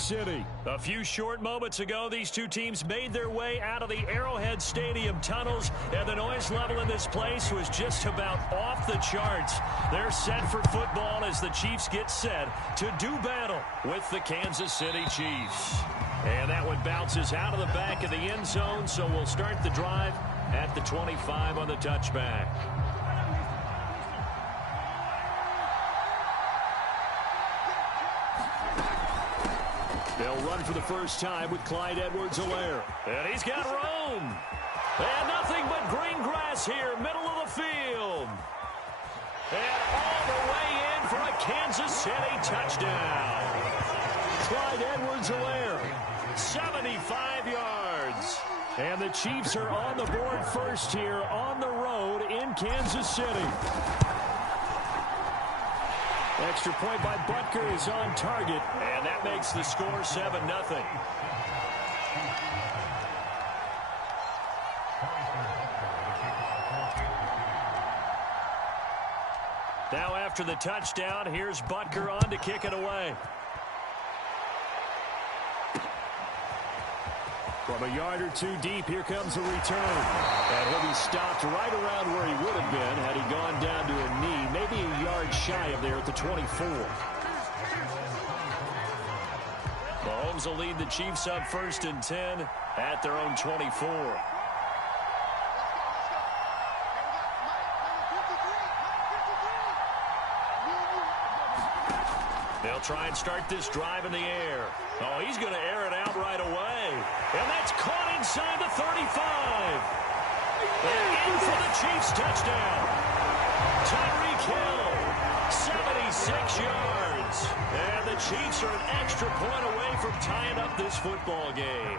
Kansas City. A few short moments ago, these two teams made their way out of the Arrowhead Stadium tunnels, and the noise level in this place was just about off the charts. They're set for football as the Chiefs get set to do battle with the Kansas City Chiefs. And that one bounces out of the back of the end zone, so we'll start the drive at the 25 on the touchback. They'll run for the first time with Clyde Edwards-Helaire. And he's got room. And nothing but green grass here, middle of the field. And all the way in for a Kansas City touchdown. Clyde Edwards-Helaire, 75 yards. And the Chiefs are on the board first here on the road in Kansas City. Extra point by Butker is on target, and that makes the score 7-0. Now after the touchdown, here's Butker on to kick it away. From a yard or two deep, here comes a return. And he'll be stopped right around where he would have been had he gone down to a knee, maybe a yard shy of there at the 24. Mahomes will lead the Chiefs up 1st and 10 at their own 24. They'll try and start this drive in the air. Oh, he's going to air it out right away. And that's caught inside the 35. And in for the Chiefs touchdown. Tyreek Hill, 76 yards. And the Chiefs are an extra point away from tying up this football game.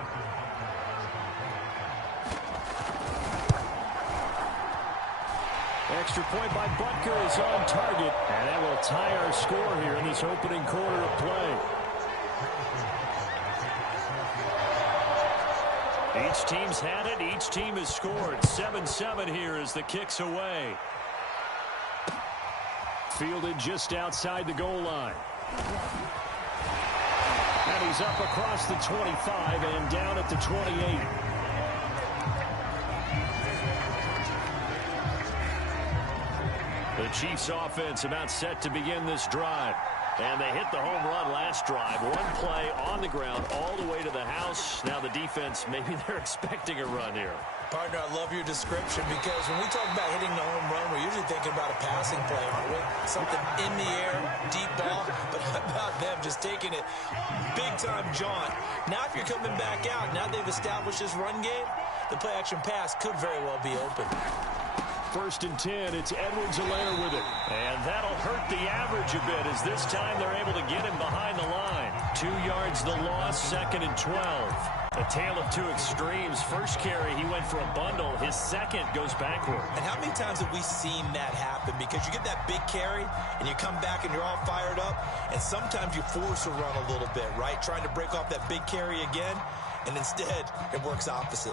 Extra point by Butker is on target. And that will tie our score here in this opening quarter of play. Each team's had it. Each team has scored. 7-7 here as the kick's away. Fielded just outside the goal line. And he's up across the 25 and down at the 28. The Chiefs offense about set to begin this drive. And they hit the home run last drive. One play on the ground all the way to the house. Now the defense, maybe they're expecting a run here. Partner, I love your description because when we talk about hitting the home run, we're usually thinking about a passing play, aren't we? Something in the air, deep ball. But how about them just taking it big-time jaunt? Now if you're coming back out, now they've established this run game, the play-action pass could very well be open. 1st and 10, it's Edwards-Helaire with it. And that'll hurt the average a bit as this time they're able to get him behind the line. 2 yards the loss, 2nd and 12. A tale of two extremes. First carry, he went for a bundle. His second goes backward. And how many times have we seen that happen? Because you get that big carry, and you come back and you're all fired up, and sometimes you force a run a little bit, right? Trying to break off that big carry again, and instead it works opposite.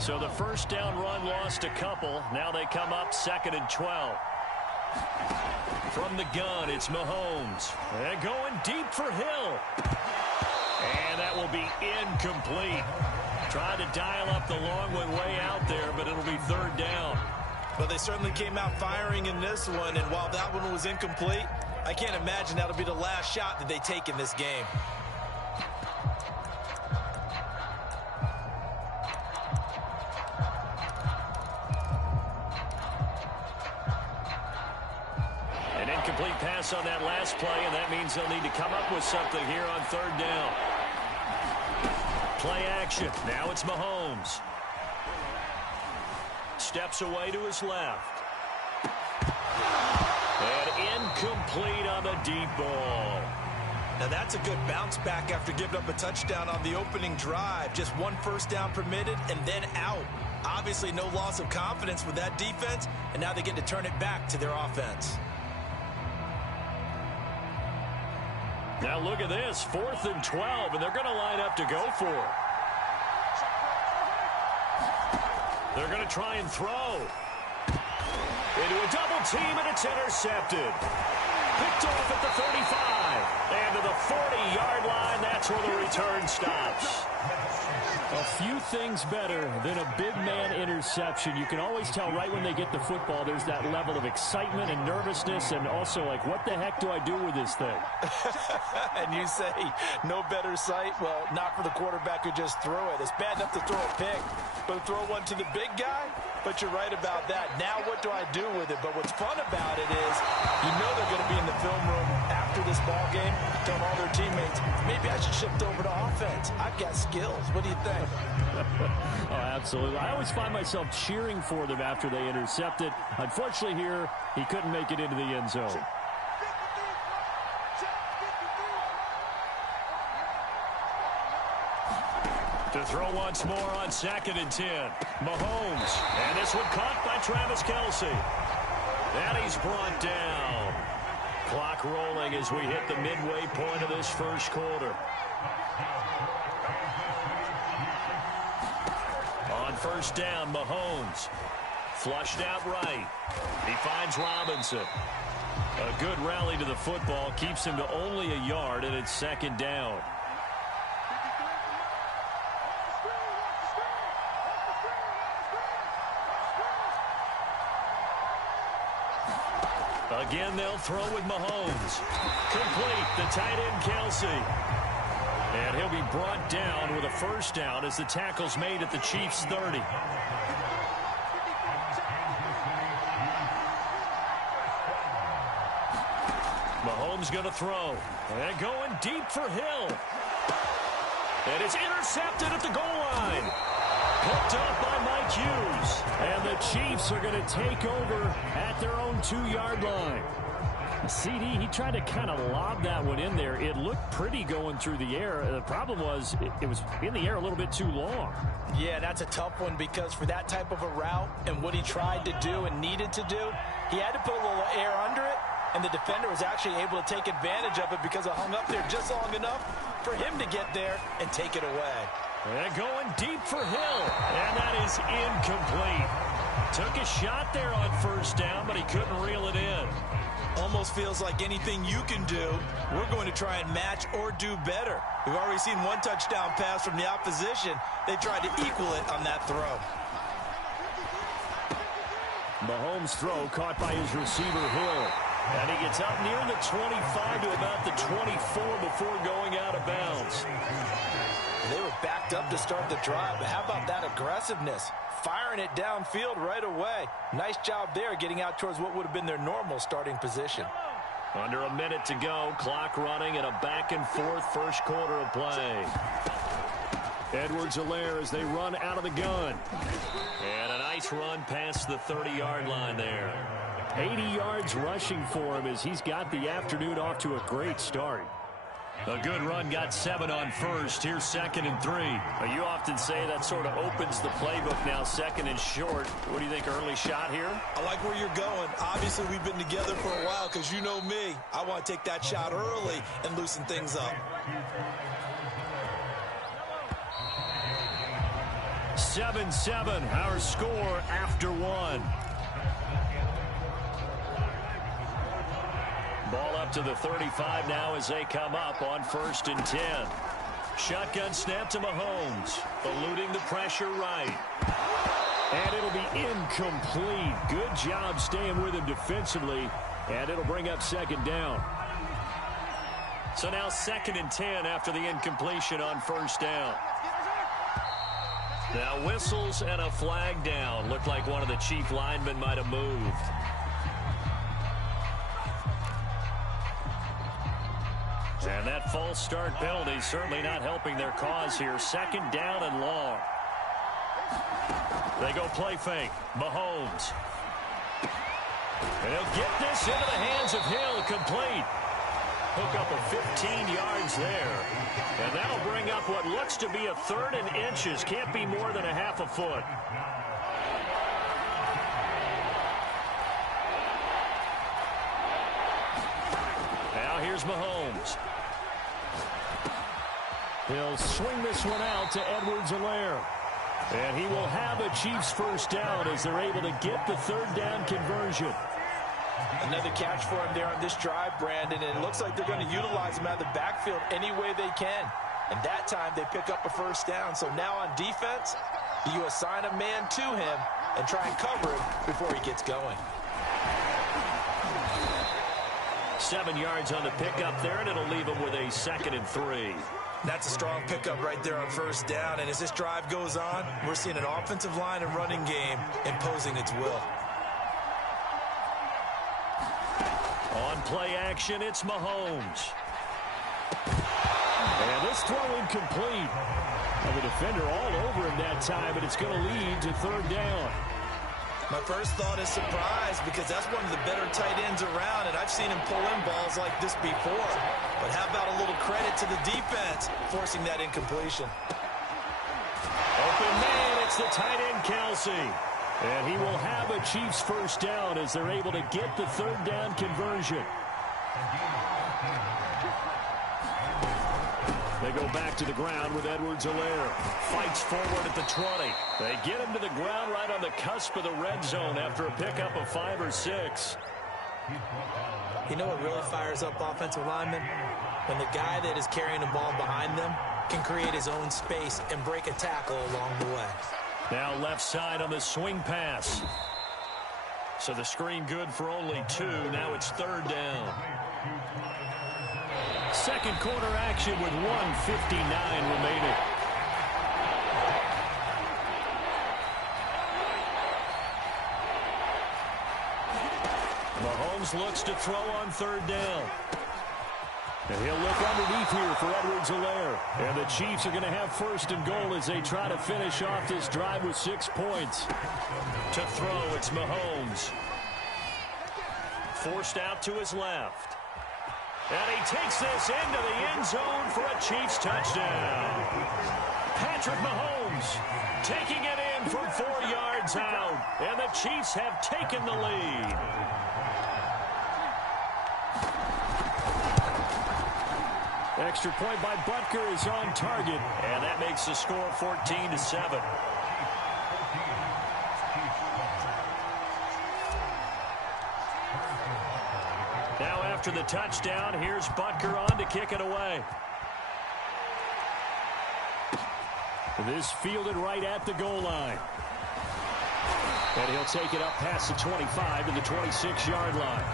So the first down run lost a couple. Now they come up 2nd and 12. From the gun, it's Mahomes. And going deep for Hill. And that will be incomplete. Trying to dial up the long one way out there, but it'll be 3rd down. Well, they certainly came out firing in this one, and while that one was incomplete, I can't imagine that'll be the last shot that they take in this game. Incomplete pass on that last play, and that means they'll need to come up with something here on 3rd down. Play action. Now it's Mahomes. Steps away to his left. And incomplete on the deep ball. Now that's a good bounce back after giving up a touchdown on the opening drive. Just 1 first down permitted and then out. Obviously no loss of confidence with that defense, and now they get to turn it back to their offense. Now look at this, 4th and 12, and they're going to line up to go for it. They're going to try and throw. Into a double team, and it's intercepted. Picked off at the 35. And to the 40-yard line, that's where the return stops. A few things better than a big man interception. You can always tell right when they get the football, there's that level of excitement and nervousness, and also like, what the heck do I do with this thing? And you say, no better sight? Well, not for the quarterback who just threw it. It's bad enough to throw a pick, but throw one to the big guy? But you're right about that. Now what do I do with it? But what's fun about it is you know they're going to be in the film room after this ball game telling all their teammates, maybe I should shift over to offense. I've got skills. What do you think? Oh, absolutely. I always find myself cheering for them after they intercept it. Unfortunately here, he couldn't make it into the end zone. To throw once more on 2nd and 10. Mahomes. And this one caught by Travis Kelce. And he's brought down. Clock rolling as we hit the midway point of this first quarter. On first down, Mahomes. Flushed out right. He finds Robinson. A good rally to the football. Keeps him to only a yard, and it's 2nd down. Again, they'll throw with Mahomes. Complete, the tight end, Kelce. And he'll be brought down with a first down as the tackle's made at the Chiefs' 30. Mahomes going to throw. And going deep for Hill. And it's intercepted at the goal line. Picked up by Mike Hughes. And the Chiefs are going to take over at their own 2-yard line. CD, he tried to kind of lob that one in there. It looked pretty going through the air. The problem was it was in the air a little bit too long. Yeah, that's a tough one because for that type of a route and what he tried to do and needed to do, he had to put a little air under it, and the defender was actually able to take advantage of it because it hung up there just long enough for him to get there and take it away. And going deep for Hill, and that is incomplete. Took a shot there on first down, but he couldn't reel it in. Almost feels like anything you can do, we're going to try and match or do better. We've already seen one touchdown pass from the opposition. They tried to equal it on that throw. Mahomes' throw caught by his receiver, Hill. And he gets up near the 25 to about the 24 before going out of bounds. They were backed up to start the drive, but how about that aggressiveness? Firing it downfield right away. Nice job there getting out towards what would have been their normal starting position. Under a minute to go, clock running and a back-and-forth first quarter of play. Edwards-Helaire as they run out of the gun. And a nice run past the 30-yard line there. 80 yards rushing for him as he's got the afternoon off to a great start. A good run, got 7 on first. Here's 2nd and 3. You often say that sort of opens the playbook now, 2nd and short. What do you think, early shot here? I like where you're going. Obviously, we've been together for a while because you know me. I want to take that shot early and loosen things up. 7-7, our score after 1. Ball up to the 35 now as they come up on 1st and 10. Shotgun snap to Mahomes. Eluding the pressure right. And it'll be incomplete. Good job staying with him defensively. And it'll bring up 2nd down. So now 2nd and 10 after the incompletion on 1st down. Now whistles and a flag down. Looked like one of the Chief linemen might have moved. And that false start penalty certainly not helping their cause here. 2nd down and long. They go play fake. Mahomes. And he'll get this into the hands of Hill. Complete. Hook up of 15 yards there. And that'll bring up what looks to be a 3rd and inches. Can't be more than a half a foot. Now here's Mahomes. He'll swing this one out to Edwards-Helaire. And he will have a Chiefs first down as they're able to get the third down conversion. Another catch for him there on this drive, Brandon, and it looks like they're going to utilize him out of the backfield any way they can. And that time they pick up a first down. So now on defense, you assign a man to him and try and cover him before he gets going. 7 yards on the pickup there, and it'll leave him with a 2nd and 3. That's a strong pickup right there on first down. And as this drive goes on, we're seeing an offensive line and running game imposing its will. On play action, it's Mahomes. And this throw incomplete. And the defender all over him that time, but it's going to lead to third down. My first thought is surprise because that's one of the better tight ends around, and I've seen him pull in balls like this before. But how about a little credit to the defense forcing that incompletion? Open man, it's the tight end, Kelsey. And he will have a Chiefs first down as they're able to get the third down conversion. They go back to the ground with Edwards-Helaire. Fights forward at the 20. They get him to the ground right on the cusp of the red zone after a pickup of 5 or 6. You know what really fires up offensive linemen? When the guy that is carrying the ball behind them can create his own space and break a tackle along the way. Now left side on the swing pass. So the screen good for only 2. Now it's third down. Second quarter action with 1:59 remaining. Mahomes looks to throw on third down. And he'll look underneath here for Edwards-Helaire. And the Chiefs are going to have first and goal as they try to finish off this drive with 6 points. To throw, it's Mahomes. Forced out to his left. And he takes this into the end zone for a Chiefs touchdown. Patrick Mahomes taking it in from 4 yards out. And the Chiefs have taken the lead. Extra point by Butker is on target. And that makes the score 14-7. Now after the touchdown, here's Butker on to kick it away. This fielded right at the goal line. And he'll take it up past the 25 to the 26-yard line.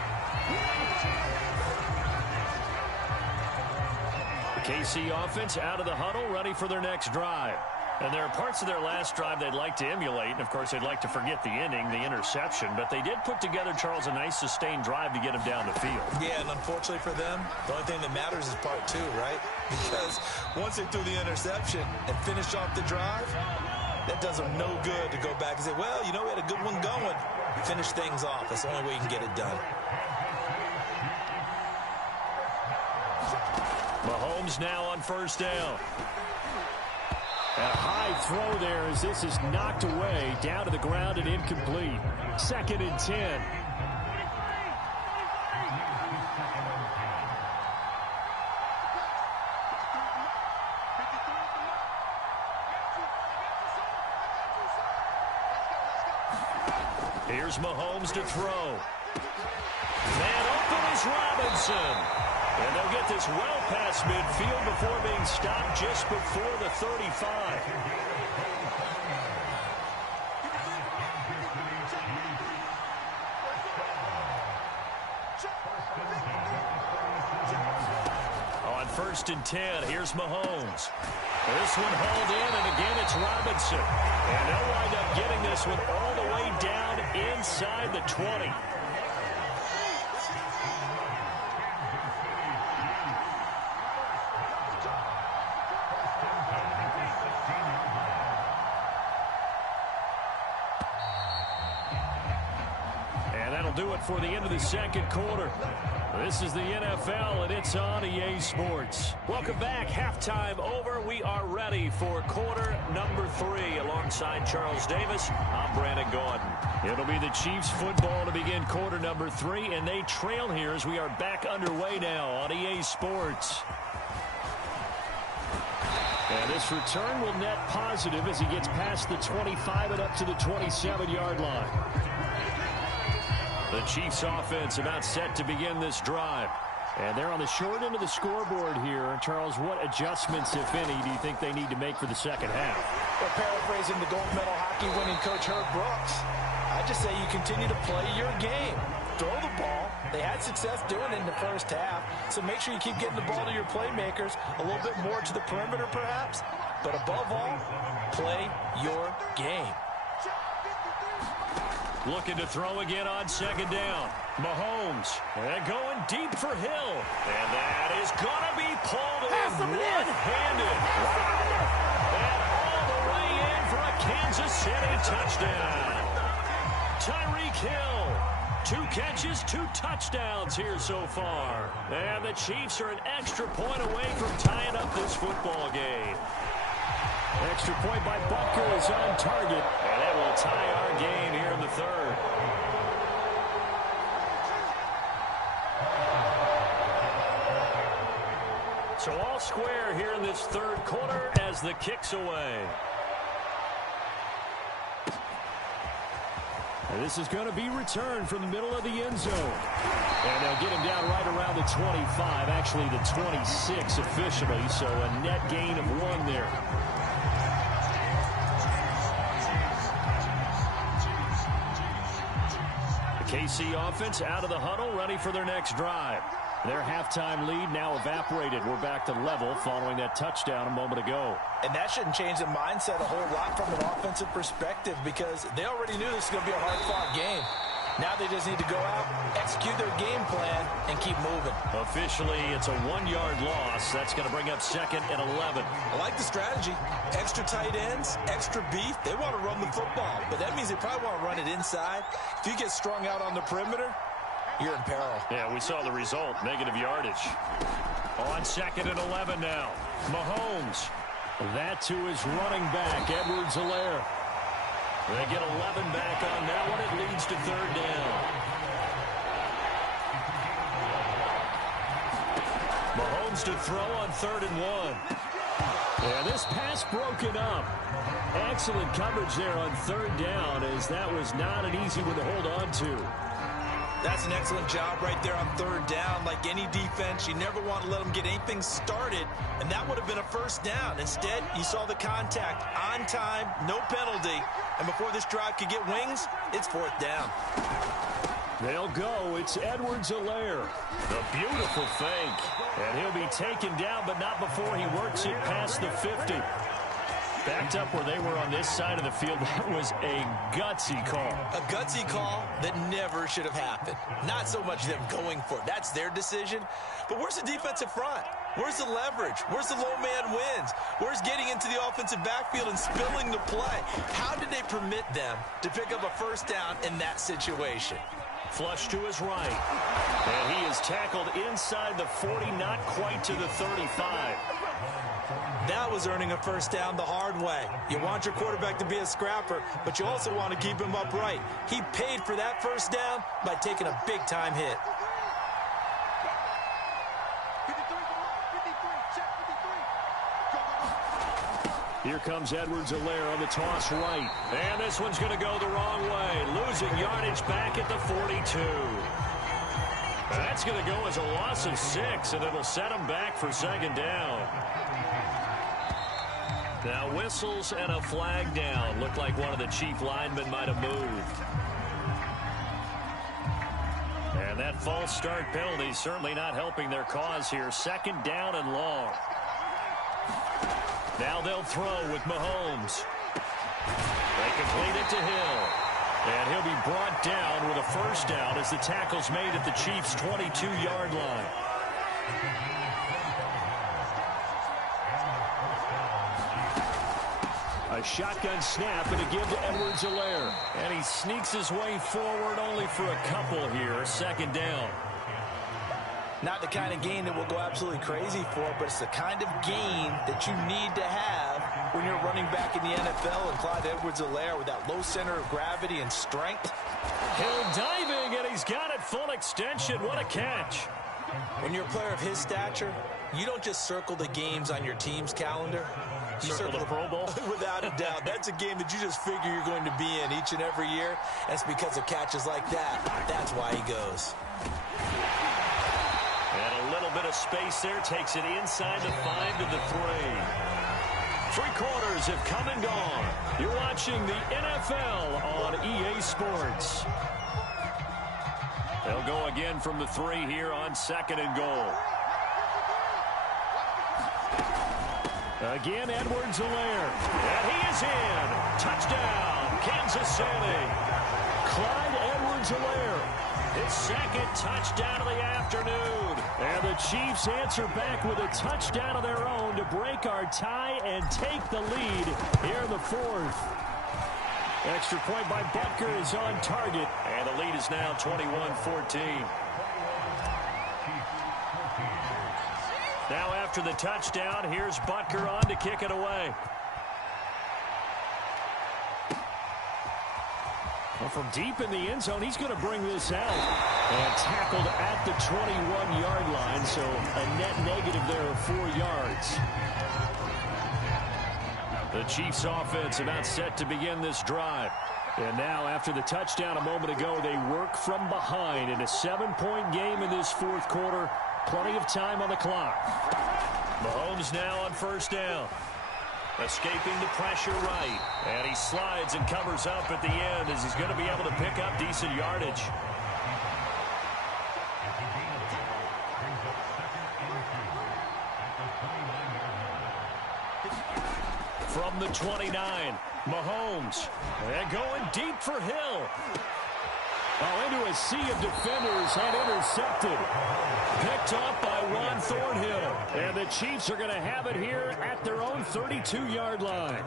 The KC offense out of the huddle, ready for their next drive. And there are parts of their last drive they'd like to emulate. And, of course, they'd like to forget the ending, the interception. But they did put together, Charles, a nice sustained drive to get him down the field. Yeah, and unfortunately for them, the only thing that matters is part 2, right? Because once they threw the interception and finished off the drive, that does them no good to go back and say, well, you know, we had a good one going. Finish things off. That's the only way you can get it done. Mahomes now on first down. A high throw there as this is knocked away, down to the ground and incomplete. 2nd and 10. Here's Mahomes to throw. Man open is Robinson. And they'll get this well past midfield before being stopped just before the 35. On 1st and 10, here's Mahomes. This one hauled in, and again it's Robinson. And they'll wind up getting this one all the way down inside the 20. Do it for the end of the second quarter. This is the NFL, and it's on EA Sports. Welcome back. Halftime over. We are ready for quarter number 3. Alongside Charles Davis, I'm Brandon Gordon. It'll be the Chiefs football to begin quarter number 3, and they trail here as we are back underway now on EA Sports. And this return will net positive as he gets past the 25 and up to the 27-yard line. The Chiefs offense about set to begin this drive. And they're on the short end of the scoreboard here. Charles, what adjustments, if any, do you think they need to make for the second half? Well, paraphrasing the gold medal hockey winning coach Herb Brooks, I just say you continue to play your game. Throw the ball. They had success doing it in the first half, so make sure you keep getting the ball to your playmakers, a little bit more to the perimeter perhaps, but above all, play your game. Looking to throw again on second down. Mahomes, and going deep for Hill. And that is going to be pulled in one-handed. And all the way in for a Kansas City touchdown. Tyreek Hill. 2 catches, 2 touchdowns here so far. And the Chiefs are an extra point away from tying up this football game. Extra point by Butker is on target. And it will tie our game here in the third. So all square here in this third quarter as the kick's away. And this is going to be returned from the middle of the end zone. And they'll get him down right around the 25, actually the 26 officially, so a net gain of 1 there. The KC offense out of the huddle, ready for their next drive. Their halftime lead now evaporated. We're back to level following that touchdown a moment ago. And that shouldn't change the mindset a whole lot from an offensive perspective because they already knew this was going to be a hard-fought game. Now they just need to go out, execute their game plan, and keep moving. Officially, it's a 1-yard loss. That's going to bring up second and 11. I like the strategy. Extra tight ends, extra beef. They want to run the football, but that means they probably want to run it inside. If you get strung out on the perimeter, you're in peril. Yeah, we saw the result, negative yardage. On second and 11 now. Mahomes. That to his running back, Edwards-Helaire. They get 11 back on that one. It leads to third down. Mahomes to throw on 3rd and 1. And this pass broken up. Excellent coverage there on 3rd down, as that was not an easy one to hold on to. That's an excellent job right there on 3rd down. Like any defense, you never want to let them get anything started, and that would have been a first down. Instead, you saw the contact on time, no penalty, and before this drive could get wings, it's 4th down. They'll go. It's Edwards-Helaire. The beautiful fake. And he'll be taken down, but not before he works it past the 50. Backed up where they were on this side of the field. That was a gutsy call. A gutsy call that never should have happened. Not so much them going for it. That's their decision. But where's the defensive front? Where's the leverage? Where's the low man wins? Where's getting into the offensive backfield and spilling the play? How did they permit them to pick up a first down in that situation? Flush to his right. And he is tackled inside the 40, not quite to the 35. That was earning a first down the hard way. You want your quarterback to be a scrapper, but you also want to keep him upright. He paid for that first down by taking a big-time hit. Here comes Edwards-Helaire on the toss right. And this one's going to go the wrong way. Losing yardage back at the 42. That's going to go as a loss of 6, and it'll set him back for 2nd down. Now whistles and a flag down. Looked like one of the Chief linemen might have moved. And that false start penalty certainly not helping their cause here. 2nd down and long. Now they'll throw with Mahomes. They complete it to Hill. And he'll be brought down with a first down as the tackle's made at the Chiefs' 22-yard line. A shotgun snap and a give to Edwards-Helaire. And he sneaks his way forward only for a couple here. 2nd down. Not the kind of gain that we'll go absolutely crazy for, but it's the kind of gain that you need to have when you're running back in the NFL. And Clyde Edwards-Helaire with that low center of gravity and strength. Hill diving, and he's got it full extension. What a catch. When you're a player of his stature, you don't just circle the games on your team's calendar. Circle the Pro Bowl? Without a doubt. That's a game that you just figure you're going to be in each and every year. And it's because of catches like that. That's why he goes. And a little bit of space there. Takes it inside the 5 to the 3. 3 quarters have come and gone. You're watching the NFL on EA Sports. They'll go again from the 3 here on 2nd and goal. Again, Edwards-Helaire. And he is in. Touchdown, Kansas City. Clyde Edwards-Helaire. His 2nd touchdown of the afternoon. And the Chiefs answer back with a touchdown of their own to break our tie and take the lead here in the 4th. Extra point by Butker is on target. And the lead is now 21-14. Now after the touchdown, here's Butker on to kick it away. Well, from deep in the end zone, he's going to bring this out. And tackled at the 21-yard line, so a net negative there of 4 yards. The Chiefs offense about set to begin this drive. And now after the touchdown a moment ago, they work from behind in a 7-point game in this 4th quarter. Plenty of time on the clock. Mahomes now on 1st down. Escaping the pressure right. And he slides and covers up at the end as he's going to be able to pick up decent yardage. From the 29, Mahomes. And going deep for Hill. Oh, into a sea of defenders and intercepted. Picked off by Juan Thornhill. And the Chiefs are going to have it here at their own 32-yard line.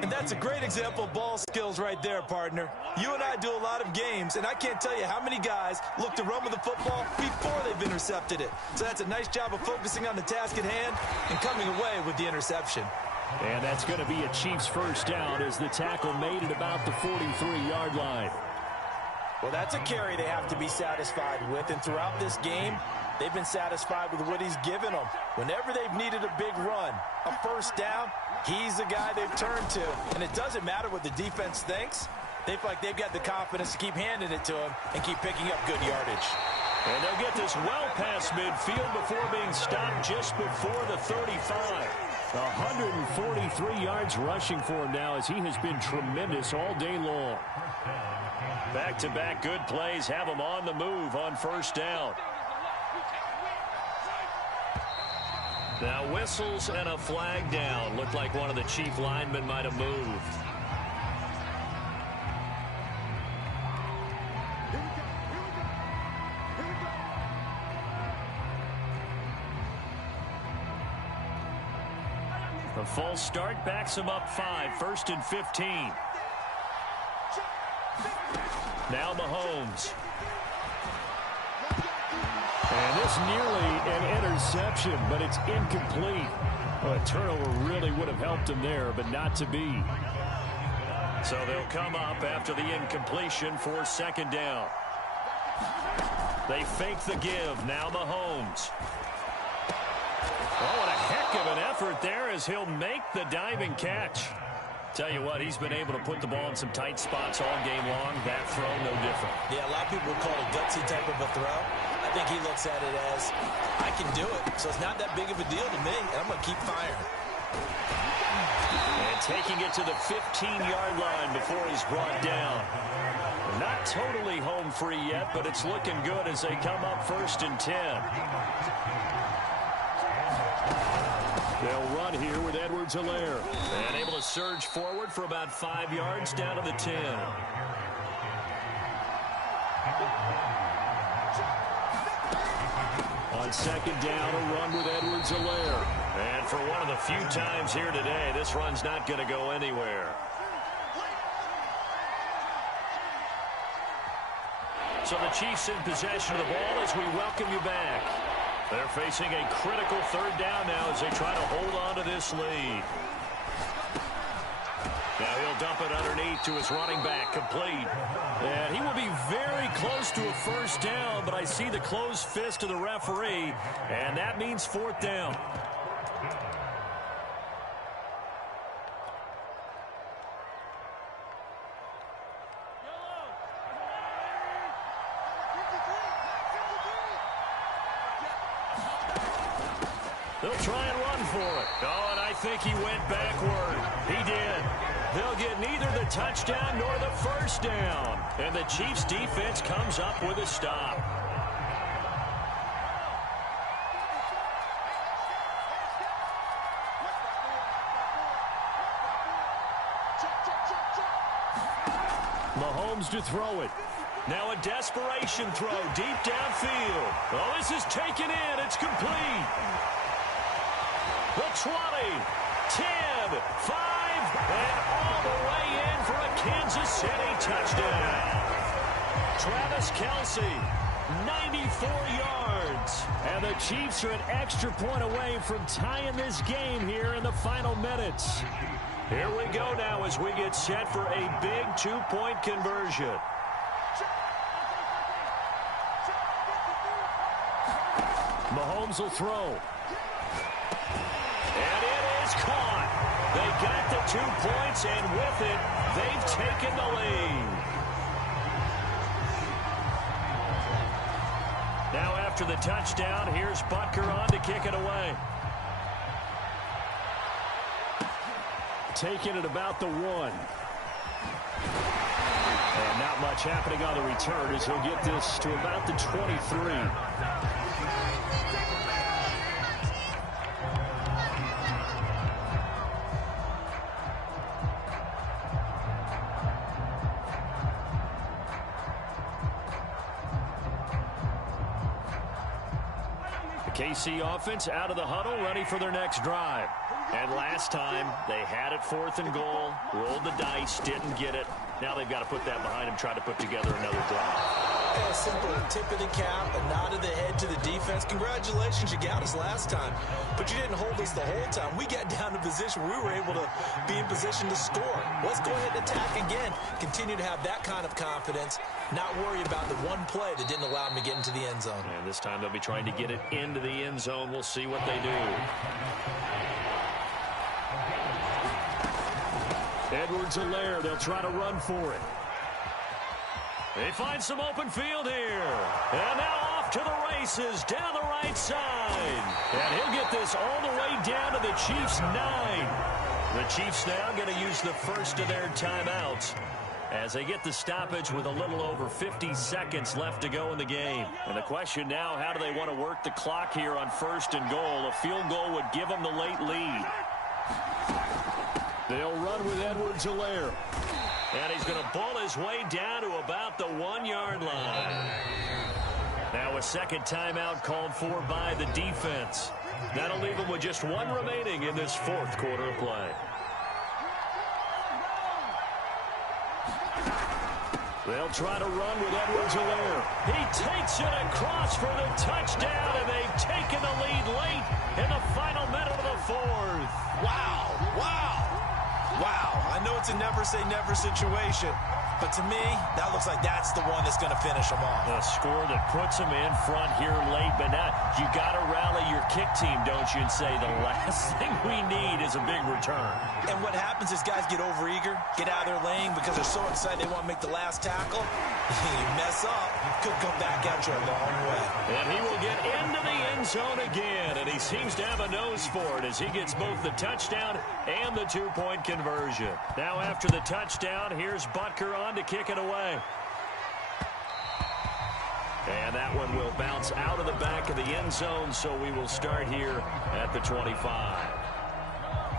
And that's a great example of ball skills right there, partner. You and I do a lot of games, and I can't tell you how many guys look to run with the football before they've intercepted it. So that's a nice job of focusing on the task at hand and coming away with the interception. And that's going to be a Chiefs 1st down as the tackle made at about the 43-yard line. Well, that's a carry they have to be satisfied with. And throughout this game, they've been satisfied with what he's given them. Whenever they've needed a big run, a 1st down, he's the guy they've turned to. And it doesn't matter what the defense thinks. They feel like they've got the confidence to keep handing it to him and keep picking up good yardage. And they'll get this well past midfield before being stopped just before the 35. 143 yards rushing for him now as he has been tremendous all day long. Back-to-back good plays have him on the move on 1st down. Now whistles and a flag down. Looked like one of the Chief linemen might have moved. A false start backs him up 5. 1st and 15. Now Mahomes. And this nearly an interception, but it's incomplete. Well, a turnover really would have helped him there, but not to be. So they'll come up after the incompletion for 2nd down. They fake the give. Now Mahomes. Oh, what a heck of an effort there as he'll make the diving catch. Tell you what, he's been able to put the ball in some tight spots all game long. That throw, no different. Yeah, a lot of people would call it a gutsy type of a throw. I think he looks at it as, I can do it, so it's not that big of a deal to me, and I'm going to keep firing. And taking it to the 15-yard line before he's brought down. Not totally home free yet, but it's looking good as they come up 1st and 10. They'll run here with Edwards-Helaire. And able to surge forward for about 5 yards down to the 10. On 2nd down, a run with Edwards-Helaire. And for one of the few times here today, this run's not going to go anywhere. So the Chiefs in possession of the ball as we welcome you back. They're facing a critical 3rd down now as they try to hold on to this lead. Now he'll dump it underneath to his running back, complete. And he will be very close to a 1st down, but I see the closed fist of the referee, and that means 4th down. They'll try and run for it. Oh, and I think he went backward. He did. They'll get neither the touchdown nor the first down. And the Chiefs defense comes up with a stop. Mahomes to throw it. Now a desperation throw deep downfield. Oh, this is taken in. It's complete. The 20, 10, 5, and all the way in for a Kansas City touchdown. Travis Kelce, 94 yards. And the Chiefs are an extra point away from tying this game here in the final minutes. Here we go now as we get set for a big two-point conversion. Mahomes will throw. And it is caught. They got the 2 points, and with it, they've taken the lead. Now after the touchdown, here's Butker on to kick it away. Taking it about the 1. And not much happening on the return as he'll get this to about the 23. KC offense out of the huddle, ready for their next drive. And last time, they had it 4th and goal, rolled the dice, didn't get it. Now they've got to put that behind them, try to put together another drive. A simple tip of the cap, a nod of the head to the defense. Congratulations, you got us last time, but you didn't hold us the whole time. We got down to position where we were able to be in position to score. Let's go ahead and attack again. Continue to have that kind of confidence, not worry about the one play that didn't allow them to get into the end zone. And this time they'll be trying to get it into the end zone. We'll see what they do. Edwards-Helaire, they'll try to run for it. They find some open field here. And now off to the races down the right side. And he'll get this all the way down to the Chiefs' 9. The Chiefs now going to use the first of their timeouts as they get the stoppage with a little over 50 seconds left to go in the game. And the question now, how do they want to work the clock here on 1st and goal? A field goal would give them the late lead. They'll run with Edwards-Helaire. And he's going to ball his way down to about the 1-yard line. Now a second timeout called for by the defense. That'll leave them with just 1 remaining in this 4th quarter of play. They'll try to run with Edwards-Helaire. He takes it across for the touchdown, and they've taken the lead late in the final minute of the 4th. Wow, wow. Wow, I know it's a never-say-never situation, but to me, that looks like that's the one that's going to finish them off. A score that puts them in front here late, but now you got to rally your kick team, don't you, and say the last thing we need is a big return. And what happens is guys get overeager, get out of their lane because they're so excited they want to make the last tackle. You mess up, could come back at you a long way. And he will get into the end zone again, and he seems to have a nose for it as he gets both the touchdown and the 2-point conversion. Now after the touchdown, here's Butker on to kick it away. And that one will bounce out of the back of the end zone, so we will start here at the 25.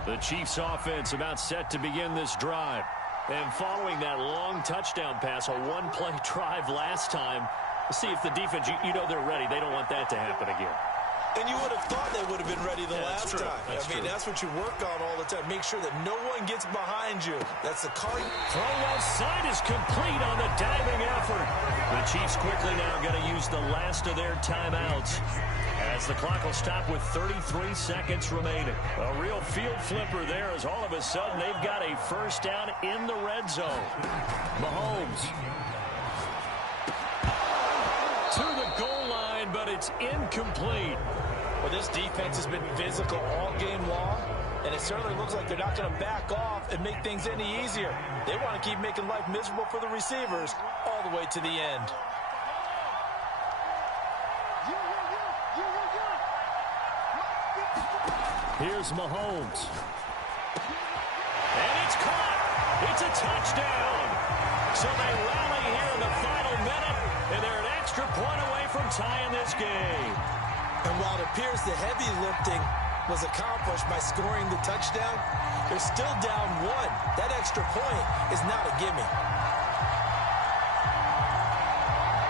The Chiefs offense about set to begin this drive. And following that long touchdown pass, a 1-play drive last time, see if the defense, you know they're ready. They don't want that to happen again. And you would have thought they would have been ready the last time. That's what you work on all the time. Make sure that no one gets behind you. That's the card. Throw left side is complete on the diving effort. The Chiefs quickly now going to use the last of their timeouts as the clock will stop with 33 seconds remaining. A real field flipper there as all of a sudden they've got a first down in the red zone. Mahomes to the goal line, but it's incomplete. Well, this defense has been physical all game long, and it certainly looks like they're not going to back off and make things any easier. They want to keep making life miserable for the receivers all the way to the end. Here's Mahomes. And it's caught. It's a touchdown. So they rally here in the final minute, and they're an extra point away from tying this game. And while it appears the heavy lifting was accomplished by scoring the touchdown, they're still down one. That extra point is not a gimme.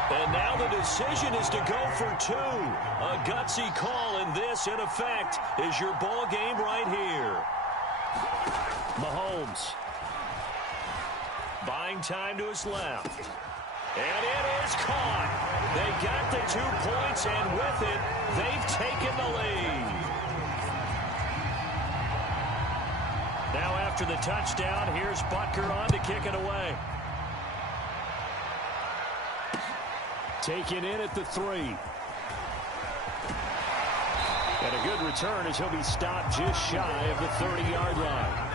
And now the decision is to go for two. A gutsy call, and this, in effect, is your ball game right here. Mahomes. Buying time to his left. And it is caught. They got the 2 points, and with it, they've taken the lead. Now after the touchdown, here's Butker on to kick it away. Taken in at the 3. And a good return as he'll be stopped just shy of the 30-yard line.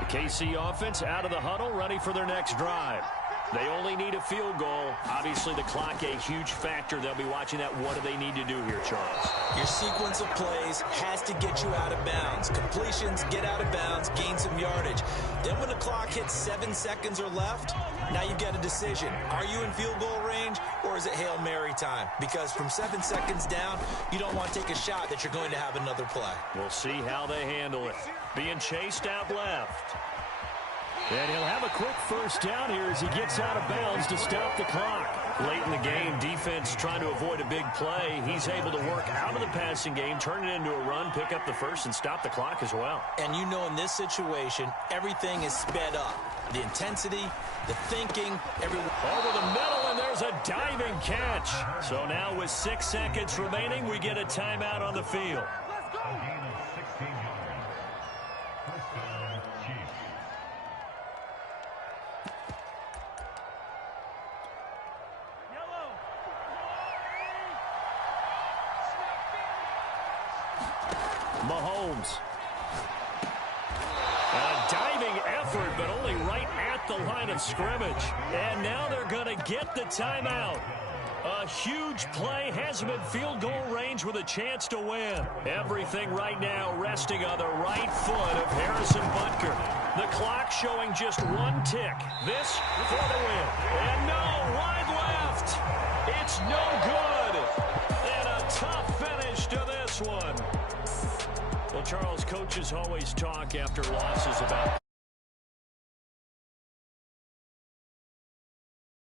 The KC offense out of the huddle, ready for their next drive. They only need a field goal. Obviously, the clock a huge factor. They'll be watching that. What do they need to do here, Charles? Your sequence of plays has to get you out of bounds. Completions, get out of bounds, gain some yardage. Then when the clock hits 7 seconds or left, now you get a decision. Are you in field goal range, or is it Hail Mary time? Because from 7 seconds down, you don't want to take a shot that you're going to have another play. We'll see how they handle it. Being chased out left. And he'll have a quick first down here as he gets out of bounds to stop the clock. Late in the game, defense trying to avoid a big play. He's able to work out of the passing game, turn it into a run, pick up the first, and stop the clock as well. And you know in this situation, everything is sped up. The intensity, the thinking, everyone. Over the middle, and there's a diving catch. So now with 6 seconds remaining, we get a timeout on the field. Mahomes. A diving effort, but only right at the line of scrimmage. And now they're going to get the timeout. A huge play has him in field goal range with a chance to win. Everything right now resting on the right foot of Harrison Butker. The clock showing just 1 tick. This for the win. And no, wide left. It's no good. And a tough finish to this one. Well, Charles, coaches always talk after losses about